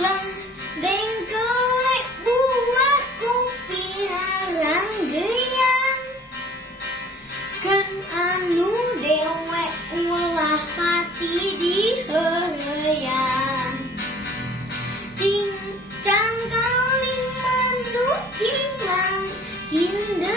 Lang bengkelek buah kopi arang geyang kan anu dewek ulah pati diheureuyang cincang kaling manuk cimang cinde